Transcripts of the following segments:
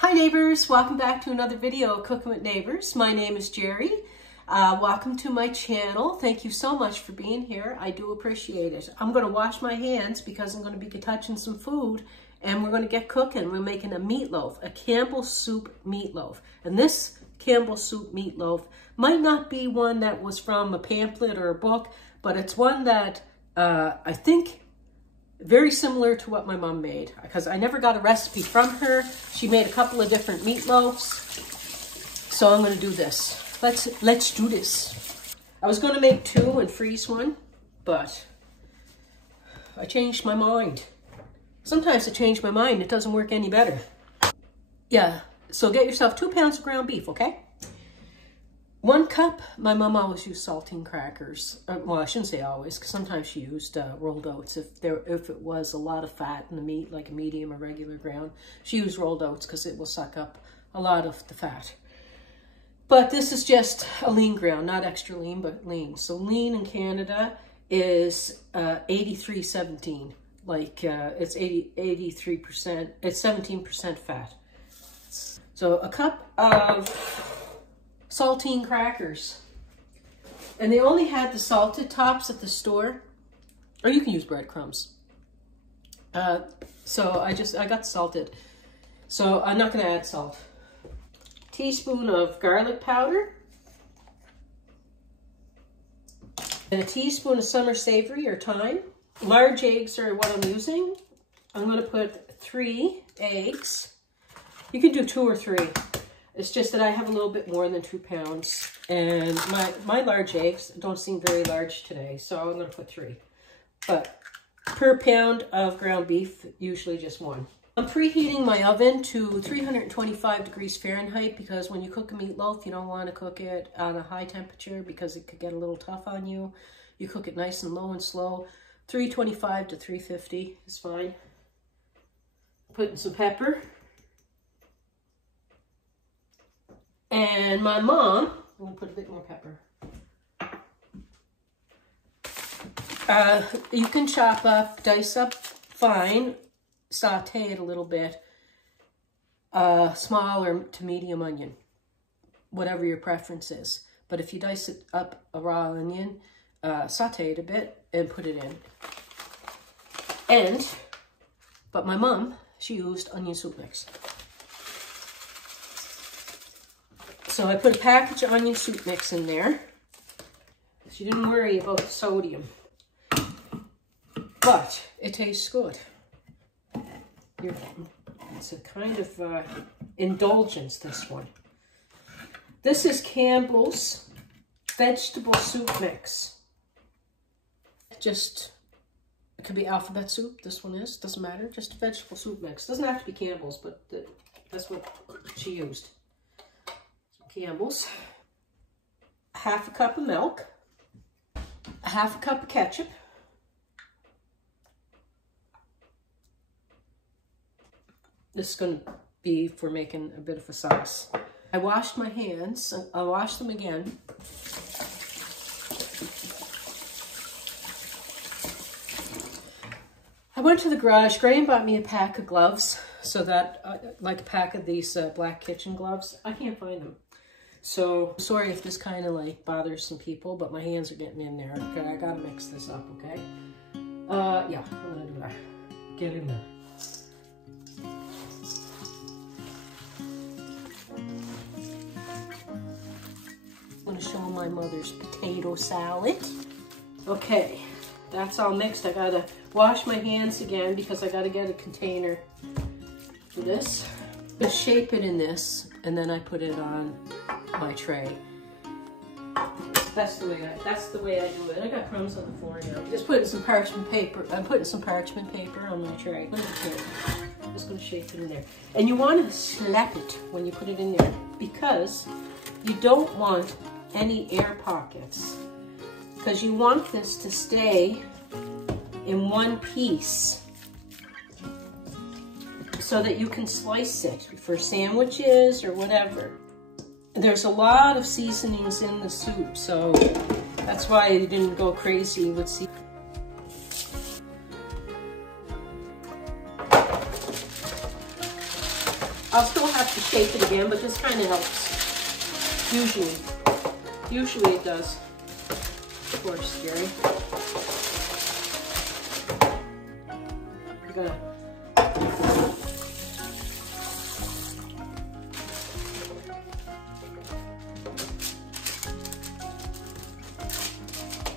Hi neighbors, welcome back to another video of Cooking with Neighbors. My name is Jerry. Welcome to my channel. Thank you so much for being here. I do appreciate it. I'm going to wash my hands because I'm going to be touching some food and we're going to get cooking. We're making a meatloaf, a Campbell soup meatloaf. And this Campbell soup meatloaf might not be one that was from a pamphlet or a book, but it's one that I think very similar to what my mom made, because I never got a recipe from her. She made a couple of different meatloaves. So I'm going to do this. Let's do this. I was going to make two and freeze one, but I changed my mind. Sometimes I change my mind, it doesn't work any better. Yeah, so get yourself 2 pounds of ground beef, okay? 1 cup, my mom always used saltine crackers. Well, I shouldn't say always, because sometimes she used rolled oats. If it was a lot of fat in the meat, like a medium or regular ground, she used rolled oats because it will suck up a lot of the fat. But this is just a lean ground, not extra lean, but lean. So lean in Canada is 83-17. Like it's 83%, it's 17% fat. So a cup of saltine crackers, and they only had the salted tops at the store, or you can use breadcrumbs. So I got salted, so I'm not going to add salt. Teaspoon of garlic powder, and a teaspoon of summer savory or thyme. Large eggs are what I'm using. I'm going to put 3 eggs. You can do 2 or 3. It's just that I have a little bit more than 2 pounds, and my large eggs don't seem very large today, so I'm going to put 3. But per pound of ground beef, usually just 1. I'm preheating my oven to 325 degrees Fahrenheit because when you cook a meatloaf, you don't want to cook it on a high temperature because it could get a little tough on you. You cook it nice and low and slow. 325 to 350 is fine. Putting some pepper. And my mom, I'm going to put a bit more pepper. You can chop up, dice up fine, saute it a little bit, small or to medium onion, whatever your preference is. But if you dice it up a raw onion, saute it a bit and put it in. But my mom, she used onion soup mix. So I put a package of onion soup mix in there. She didn't worry about the sodium. But it tastes good. It's a kind of indulgence, this one. This is Campbell's vegetable soup mix. Just, it could be alphabet soup, this one is, doesn't matter. Just a vegetable soup mix. Doesn't have to be Campbell's, but that's what she used. Campbell's, 1/2 cup of milk, 1/2 cup of ketchup, this is going to be for making a bit of a sauce. I washed my hands, I'll wash them again. I went to the garage. Graham bought me a pack of gloves, so that, like a pack of these black kitchen gloves. I can't find them. So, sorry if this kind of like bothers some people, but my hands are getting in there. Okay, I gotta mix this up, okay? Yeah, I'm gonna do that. Get in there. I'm gonna show my mother's potato salad. Okay, that's all mixed. I gotta wash my hands again because I gotta get a container for this. I shape it in this, and then I put it on my tray. That's the way I do it. I got crumbs on the floor now. Just putting some parchment paper. I'm putting some parchment paper on my tray. I'm just going to shape it in there. And you want to slap it when you put it in there because you don't want any air pockets. Because you want this to stay in one piece so that you can slice it for sandwiches or whatever. There's a lot of seasonings in the soup, so that's why I didn't go crazy with seasoning. I'll still have to shake it again, but this kind of helps. Usually it does. Of course, Jerry. You're gonna.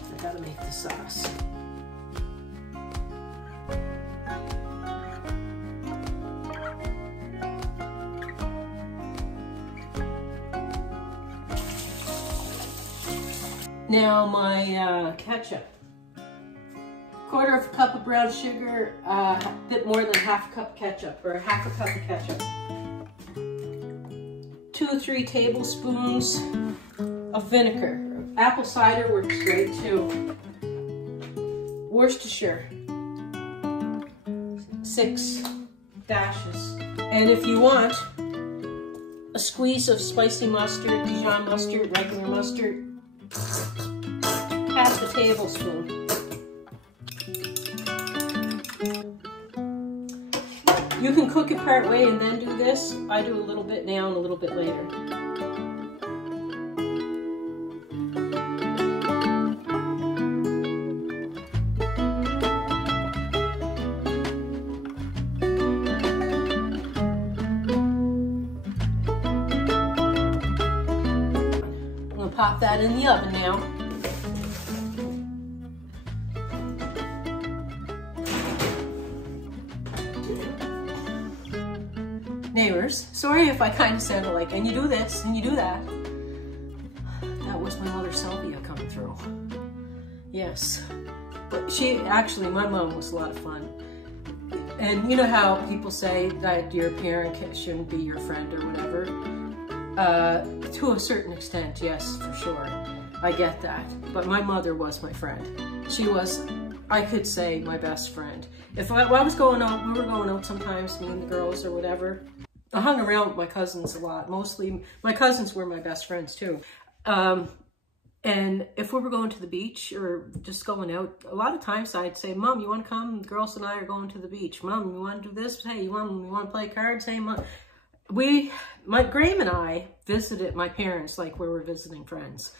I gotta make the sauce. Now my ketchup. 1/4 cup of brown sugar, a bit more than 1/2 cup ketchup, or 1/2 cup of ketchup. 2 or 3 tablespoons of vinegar. Apple cider works great too. Worcestershire. 6 dashes. And if you want, a squeeze of spicy mustard, Dijon mustard, regular mustard. 1/2 a tablespoon. You can cook it part way and then do this. I do a little bit now and a little bit later. I'm gonna pop that in the oven now. Neighbors, sorry if I kind of sounded like, and you do this, and you do that. That was my mother Sylvia coming through. Yes. But she, actually, my mom was a lot of fun. And you know how people say that your parent shouldn't be your friend or whatever? To a certain extent, yes, for sure. I get that. But my mother was my friend. She was, I could say, my best friend. If I was going out, we were going out sometimes, me and the girls or whatever. I hung around with my cousins a lot. Mostly, my cousins were my best friends too. And if we were going to the beach or just going out, a lot of times I'd say, Mom, you want to come? The girls and I are going to the beach. Mom, you want to do this? Hey, you want to play cards? Hey, Mom. Graham and I visited my parents like we were visiting friends.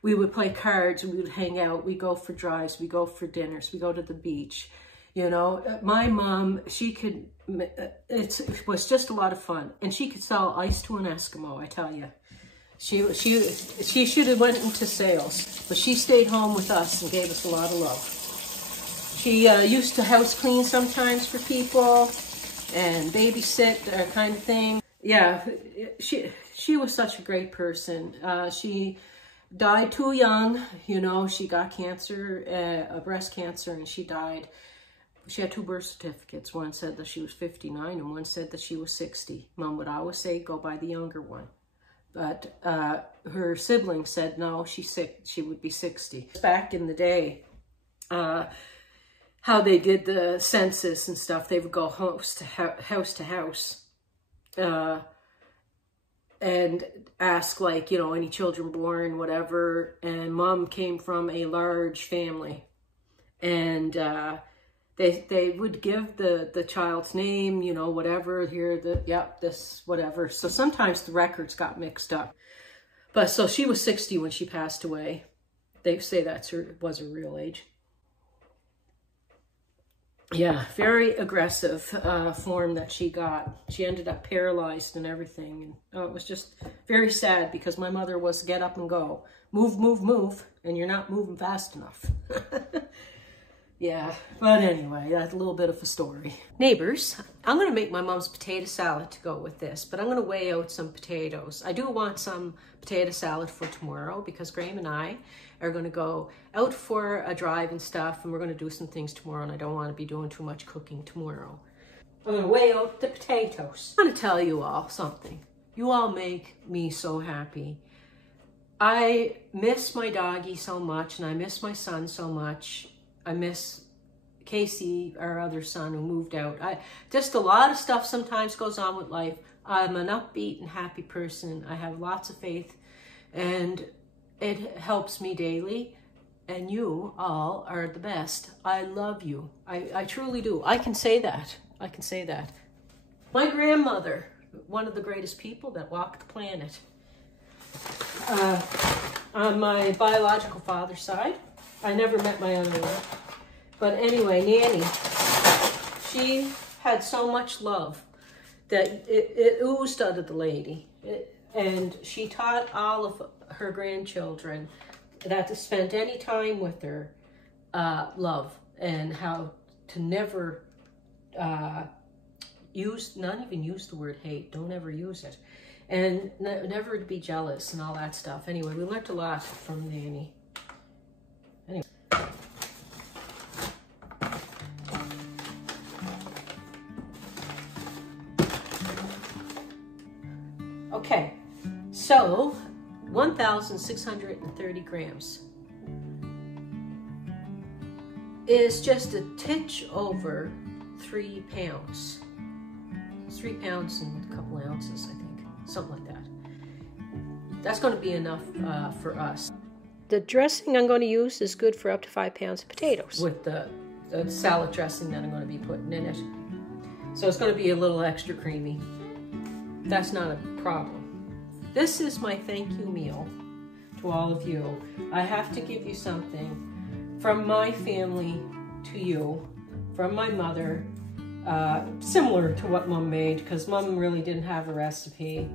We would play cards, we would hang out, we go for drives, we go for dinners, we go to the beach. You know, my mom, she could, it was just a lot of fun. And she could sell ice to an Eskimo, I tell you. She should have went into sales, but she stayed home with us and gave us a lot of love. She used to house clean sometimes for people and babysit, kind of thing. Yeah, she was such a great person. She died too young, you know, she got cancer, a breast cancer, and she died. She had 2 birth certificates. One said that she was 59 and one said that she was 60. Mom would always say, go by the younger one. But her siblings said, no, she's sick. She would be 60. Back in the day, how they did the census and stuff, they would go house to house and ask, like, you know, any children born, whatever. And Mom came from a large family. And they would give the child's name, you know, whatever, here, this, whatever. So sometimes the records got mixed up. But so she was 60 when she passed away. They say that was her real age. Yeah, very aggressive form that she got. She ended up paralyzed and everything. And it was just very sad because my mother was get up and go. Move, move, move, and you're not moving fast enough. Yeah, but anyway, that's a little bit of a story. Neighbors, I'm going to make my mom's potato salad to go with this, but I'm going to weigh out some potatoes. I do want some potato salad for tomorrow because Graham and I are going to go out for a drive and stuff, and we're going to do some things tomorrow, and I don't want to be doing too much cooking tomorrow. I'm going to weigh out the potatoes. I want to tell you all something. You all make me so happy. I miss my doggie so much, and I miss my son so much. I miss Casey, our other son, who moved out. Just a lot of stuff sometimes goes on with life. I'm an upbeat and happy person. I have lots of faith, and it helps me daily. And you all are the best. I love you. I truly do. I can say that. I can say that. My grandmother one of the greatest people that walked the planet. On my biological father's side, I never met my other one. But anyway, Nanny, she had so much love that it oozed out of the lady. And she taught all of her grandchildren that to spend any time with her, love, and how to never not even use the word hate. Don't ever use it. And never to be jealous and all that stuff. Anyway, we learned a lot from Nanny. Anyway. Okay, so 1,630 grams is just a titch over 3 pounds. 3 pounds and a couple ounces, I think. Something like that. That's going to be enough for us. The dressing I'm going to use is good for up to 5 pounds of potatoes. With the salad dressing that I'm going to be putting in it. So it's going to be a little extra creamy. That's not a problem. This is my thank you meal to all of you. I have to give you something from my family to you, from my mother. Similar to what Mom made, because Mom really didn't have a recipe.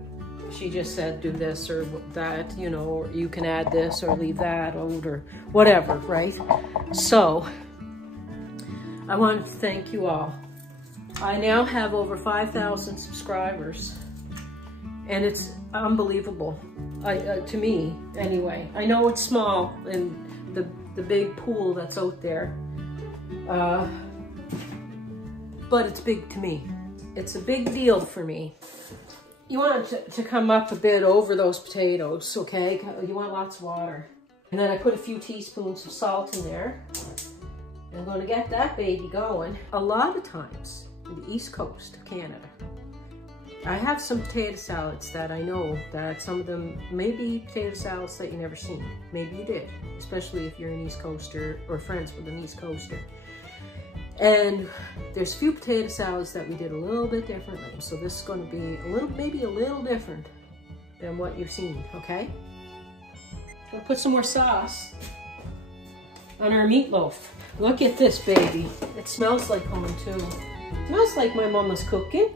She just said do this or that, you know, or you can add this or leave that out or whatever, right? So I want to thank you all. I now have over 5,000 subscribers, and it's unbelievable to me anyway. I know it's small in the big pool that's out there. But it's big to me. It's a big deal for me. You want it to come up a bit over those potatoes, okay? You want lots of water. And then I put a few teaspoons of salt in there. I'm gonna get that baby going. A lot of times, in the East Coast of Canada, I have some potato salads that I know that some of them may be potato salads that you never seen. Maybe you did, especially if you're an East Coaster or friends with an East Coaster. And there's a few potato salads that we did a little bit differently. So this is going to be maybe a little different than what you've seen, okay? I'm going to put some more sauce on our meatloaf. Look at this baby. It smells like home too. It smells like my mama's cooking.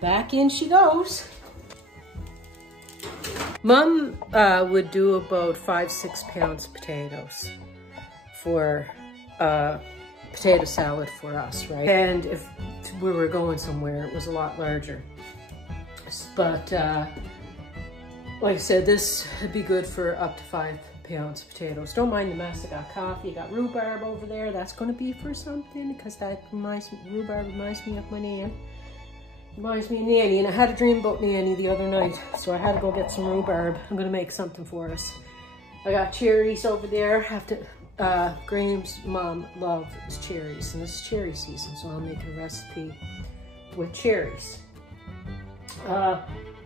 Back in she goes. Mom would do about 5-6 pounds of potatoes for potato salad for us, right? And if we were going somewhere, it was a lot larger. But like I said, this would be good for up to 5 pounds of potatoes. Don't mind the mess. I got coffee, I got rhubarb over there. That's going to be for something, because that rhubarb reminds me of my nan. Reminds me of Nanny, and I had a dream about Nanny the other night, so I had to go get some rhubarb. I'm gonna make something for us. I got cherries over there. Graham's mom loves cherries, and this is cherry season, so I'll make a recipe with cherries.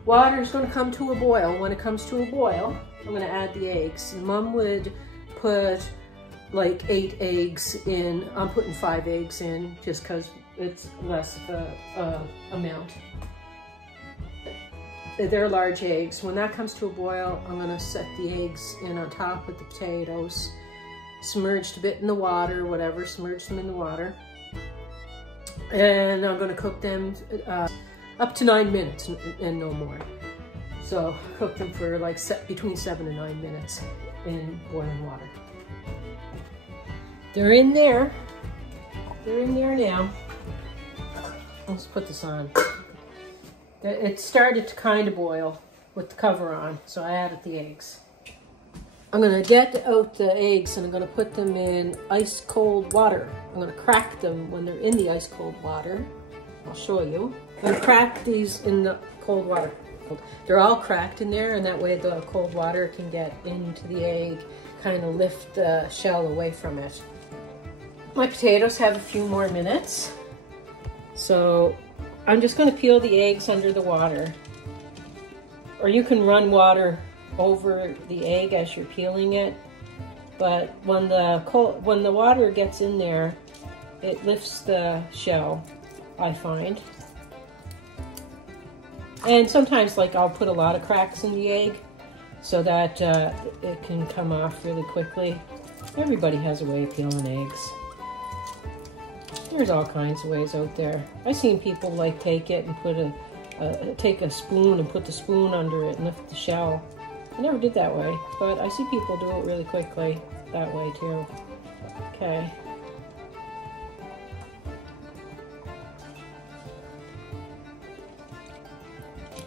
Water is gonna come to a boil. When it comes to a boil, I'm gonna add the eggs. And Mom would put like 8 eggs in. I'm putting 5 eggs in just because it's less of a amount. They're large eggs. When that comes to a boil, I'm gonna set the eggs in on top with the potatoes, submerged a bit in the water, whatever, submerge them in the water. And I'm gonna cook them up to 9 minutes and no more. So cook them for like between 7 and 9 minutes in boiling water. They're in there. They're in there now. Let's put this on. It started to kind of boil with the cover on, so I added the eggs. I'm gonna get out the eggs and I'm gonna put them in ice cold water. I'm gonna crack them when they're in the ice cold water. I'll show you. I'm gonna crack these in the cold water. They're all cracked in there, and that way the cold water can get into the egg, kind of lift the shell away from it. My potatoes have a few more minutes, so I'm just going to peel the eggs under the water. Or you can run water over the egg as you're peeling it, but when the water gets in there, it lifts the shell, I find. And sometimes, like, I'll put a lot of cracks in the egg so that it can come off really quickly. Everybody has a way of peeling eggs. There's all kinds of ways out there. I've seen people like take it and put take a spoon and put the spoon under it and lift the shell. I never did that way, but I see people do it really quickly that way too. Okay.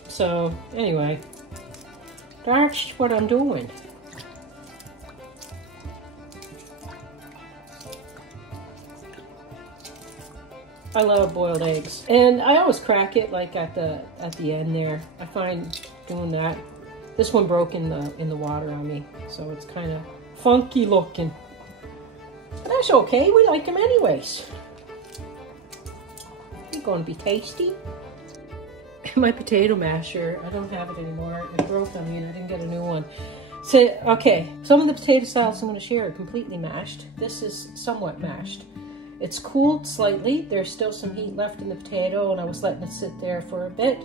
So anyway, that's what I'm doing. I love boiled eggs, and I always crack it like at the end there. I find doing that. This one broke in the water on me, so it's kind of funky looking. But that's okay. We like them anyways. They're going to be tasty. My potato masher, I don't have it anymore. It broke on me and I didn't get a new one. So, okay, some of the potato salads I'm going to share are completely mashed. This is somewhat mashed. It's cooled slightly. There's still some heat left in the potato, and I was letting it sit there for a bit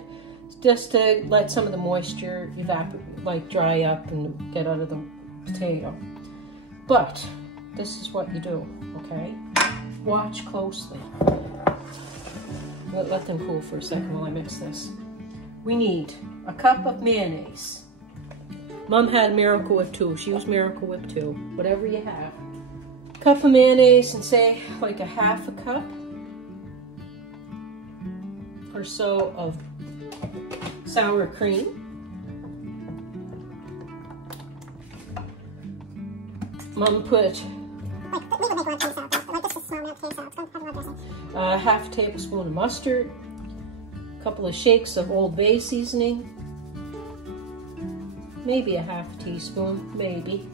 just to let some of the moisture evaporate, like dry up and get out of the potato. But this is what you do, okay? Watch closely. Let them cool for a second while I mix this. We need a cup of mayonnaise. Mom had Miracle Whip too. She used Miracle Whip too. Whatever you have. Cup of mayonnaise, and say like a half a cup or so of sour cream. Mom put half a tablespoon of mustard, a couple of shakes of Old Bay seasoning, maybe a half a teaspoon, maybe.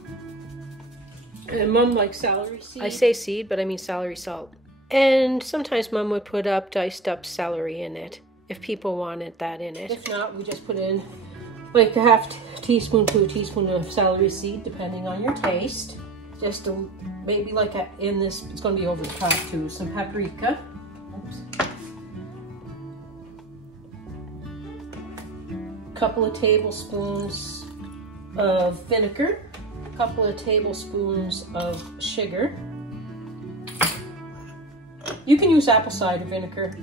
And Mom likes celery seed. I say seed, but I mean celery salt. And sometimes Mom would put up diced up celery in it, if people wanted that in it. If not, we just put in like a half teaspoon to a teaspoon of celery seed, depending on your taste. Just maybe like in this, it's going to be over the top too, some paprika. Oops. Couple of tablespoons of vinegar. Couple of tablespoons of sugar. You can use apple cider vinegar.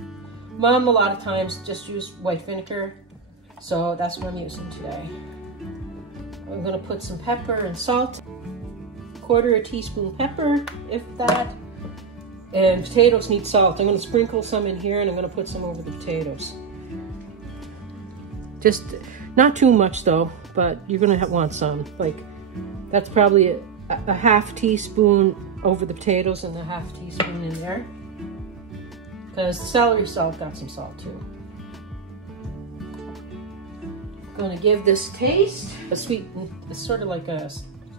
Mom a lot of times just use white vinegar, so that's what I'm using today. I'm gonna put some pepper and salt, quarter a teaspoon pepper, if that, and potatoes need salt. I'm gonna sprinkle some in here and I'm gonna put some over the potatoes. Just not too much though, but you're gonna want some. Like, that's probably a half teaspoon over the potatoes and a half teaspoon in there. Because the celery salt got some salt too. Gonna give this taste a sweet, it's sort of like a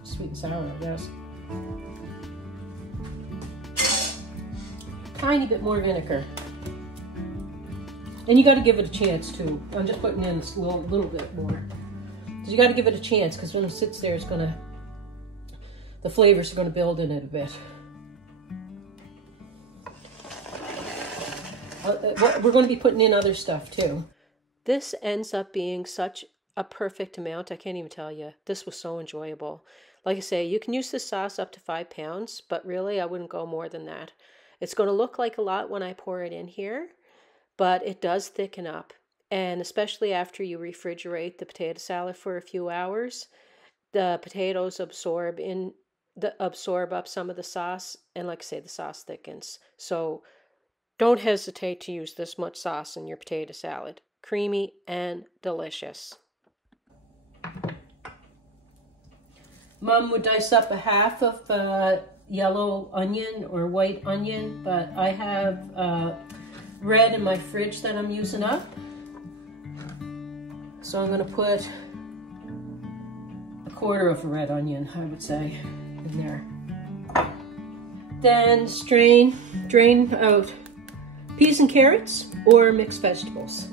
sweet and sour, I guess. Tiny bit more vinegar. And you gotta give it a chance too. I'm just putting in a little bit more. You gotta give it a chance, because when it sits there, it's gonna, the flavors are gonna build in it a bit. We're going to be putting in other stuff too. This ends up being such a perfect amount. I can't even tell you. This was so enjoyable. Like I say, you can use this sauce up to 5 pounds, but really I wouldn't go more than that. It's going to look like a lot when I pour it in here, but it does thicken up. And especially after you refrigerate the potato salad for a few hours, the potatoes absorb up some of the sauce, and like I say, the sauce thickens. So don't hesitate to use this much sauce in your potato salad. Creamy and delicious. Mom would dice up a half of yellow onion or white onion, but I have red in my fridge that I'm using up. So I'm going to put a quarter of a red onion, I would say, in there. Then drain out peas and carrots or mixed vegetables.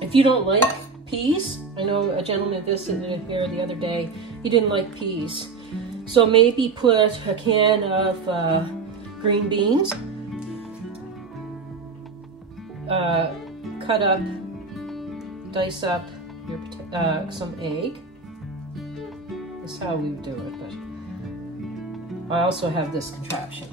If you don't like peas, I know a gentleman visited here the other day, he didn't like peas. So maybe put a can of green beans, cut up, dice up your, some egg. That's how we would do it, but I also have this contraption.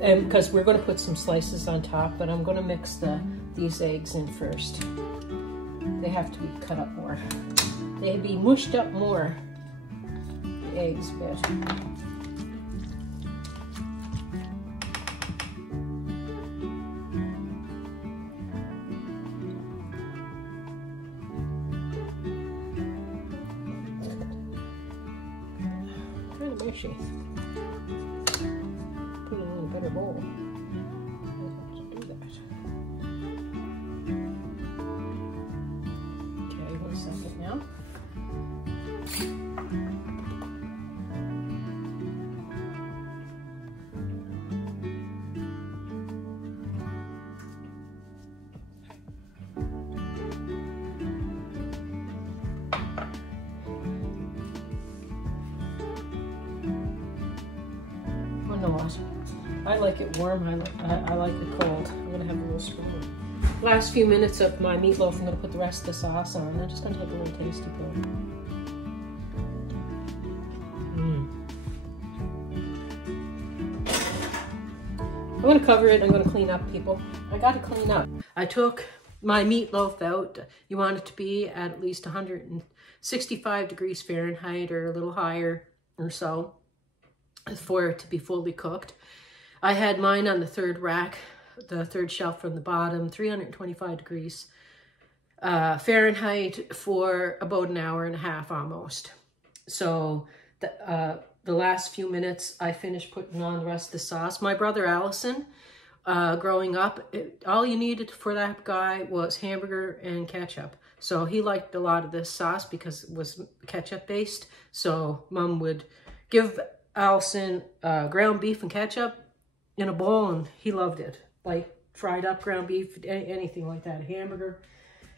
And because we're going to put some slices on top, but I'm going to mix these eggs in first. They have to be cut up more. They be mushed up more, the eggs a bit. Kind of mushy. Put it in a better bowl. I have to do that. Okay, 1 second now. I like it warm, I like it cold. I'm gonna have a little spoon. Last few minutes of my meatloaf, I'm gonna put the rest of the sauce on. I'm just gonna take a little tasty bit. I'm gonna cover it, I'm gonna clean up, people. I gotta clean up. I took my meatloaf out. You want it to be at least 165 degrees Fahrenheit or a little higher or so for it to be fully cooked. I had mine on the third rack, the third shelf from the bottom, 325 degrees Fahrenheit for about an hour and a half almost. So the last few minutes, I finished putting on the rest of the sauce. My brother Allison, growing up, all you needed for that guy was hamburger and ketchup. So he liked a lot of this sauce because it was ketchup based. So Mom would give Allison ground beef and ketchup in a bowl, and he loved it. Like fried up ground beef, anything like that, a hamburger.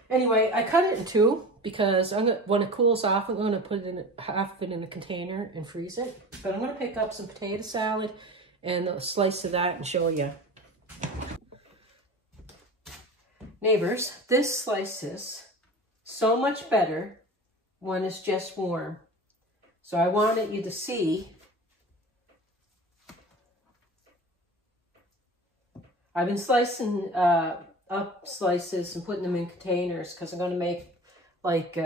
Anyway, I cut it in two because when it cools off, I'm gonna put it in half of it in a container and freeze it. But I'm gonna pick up some potato salad and a slice of that and show you. Neighbors, this slices so much better when it's just warm. So I wanted you to see. I've been slicing up slices and putting them in containers because I'm going to make like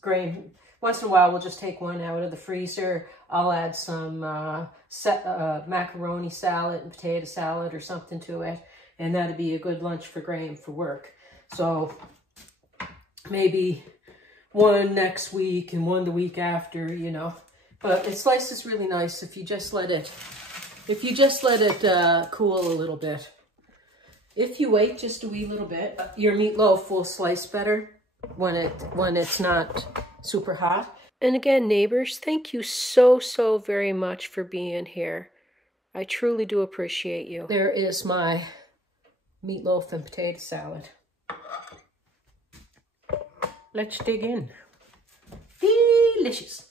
grain. Once in a while, we'll just take one out of the freezer. I'll add some macaroni salad and potato salad or something to it. And that'd be a good lunch for Graham for work. So maybe one next week and one the week after, you know. But it slices really nice if you just let it, cool a little bit. If you wait just a wee little bit, your meatloaf will slice better when it's not super hot. And again, neighbors, thank you so very much for being here. I truly do appreciate you. There is my meatloaf and potato salad. Let's dig in. Delicious.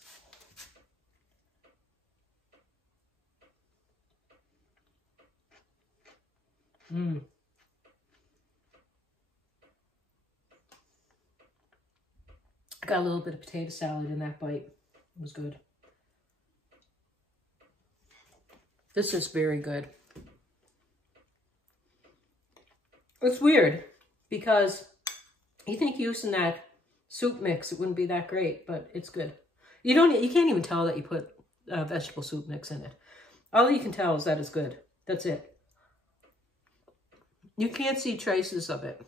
Got a little bit of potato salad in that bite. It was good. This is very good. It's weird because you think using that soup mix, it wouldn't be that great, but it's good. You can't even tell that you put vegetable soup mix in it. All you can tell is that it's good. That's it. You can't see traces of it.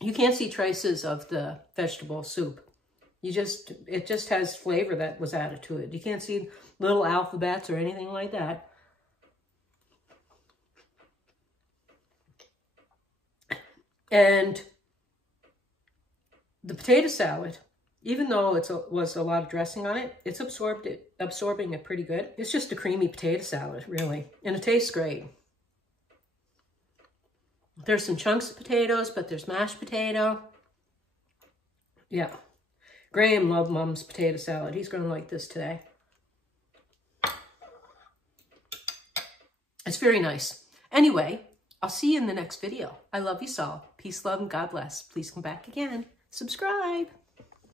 You can't see traces of the vegetable soup. It just has flavor that was added to it. You can't see little alphabets or anything like that. And the potato salad, even though it was a lot of dressing on it, it's absorbing it pretty good. It's just a creamy potato salad, really. And it tastes great. There's some chunks of potatoes, but there's mashed potato. Yeah. Graham loved Mom's potato salad. He's going to like this today. It's very nice. Anyway, I'll see you in the next video. I love you all. Peace, love, and God bless. Please come back again. Subscribe.